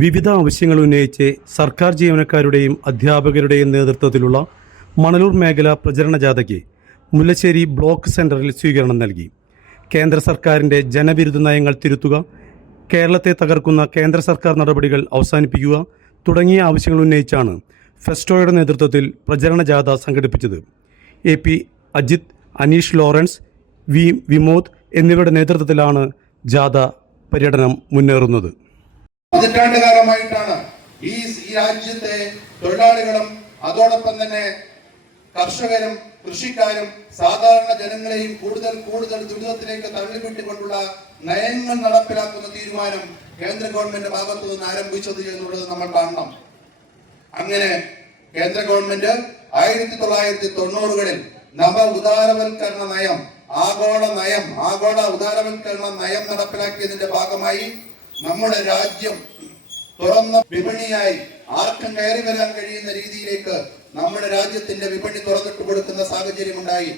വിവിധ ആവശ്യങ്ങൾ ഉന്നയിച്ച് സർക്കാർ ജീവനക്കാരുടെയും അധ്യാപകരുടെയും നേതൃത്വത്തിലുള്ള മണലൂർ മേഖല പ്രചരണ ജാഥയ്ക്ക് മുല്ലശ്ശേരി ബ്ലോക്ക് സെന്ററിൽ സ്വീകരണം നൽകി. കേന്ദ്ര സർക്കാരിന്റെ ജനവിരുദ്ധ നയങ്ങൾ തിരുത്തുക കേരളത്തെ തകർക്കുന്ന കേന്ദ്ര സർക്കാർ നടപടികൾ അവസാനിപ്പിക്കുക തുടങ്ങിയ ആവശ്യങ്ങൾ ഉന്നയിച്ചാണ് ഫെസ്റ്റോയുടെ നേതൃത്വത്തിൽ പ്രചരണ ജാഥ സംഘടിപ്പിച്ചത്. A P Ajith Aneesh Lawrence V Vimod എന്നിവരുടെ നേതൃത്വത്തിലാണ് ജാഥ പര്യടനം മുന്നേറുന്നത്. പതിറ്റാണ്ടുകാലമായിട്ടാണ് ഈ ഈ രാജ്യത്തെ തൊഴിലാളികളും അതോടൊപ്പം തന്നെ കർഷകരും കൃഷിക്കാരും സാധാരണ ജനങ്ങളെയും കൂടുതൽ കൂടുതൽ ദുരിതത്തിലേക്ക് തള്ളിവിട്ടുകൊണ്ടുള്ള നയങ്ങൾ നടപ്പിലാക്കുന്ന തീരുമാനം കേന്ദ്ര ഗവൺമെന്റ് ഭാഗത്തു നിന്ന് ആരംഭിച്ചത് എന്നുള്ളത് നമ്മൾ കാണണം. അങ്ങനെ കേന്ദ്ര ഗവൺമെന്റ് ആയിരത്തി തൊള്ളായിരത്തി തൊണ്ണൂറുകളിൽ നവ ഉദാരവൽക്കരണ നയം ആഗോള നയം ആഗോള ഉദാരവൽക്കരണ നയം നടപ്പിലാക്കിയതിന്റെ ഭാഗമായി നമ്മുടെ രാജ്യം തുറന്ന വിപണിയായി ആർക്കും കയറി വരാൻ കഴിയുന്ന രീതിയിലേക്ക് നമ്മുടെ രാജ്യത്തിന്റെ വിപണി തുറന്നിട്ട് കൊടുക്കുന്ന സാഹചര്യം ഉണ്ടായി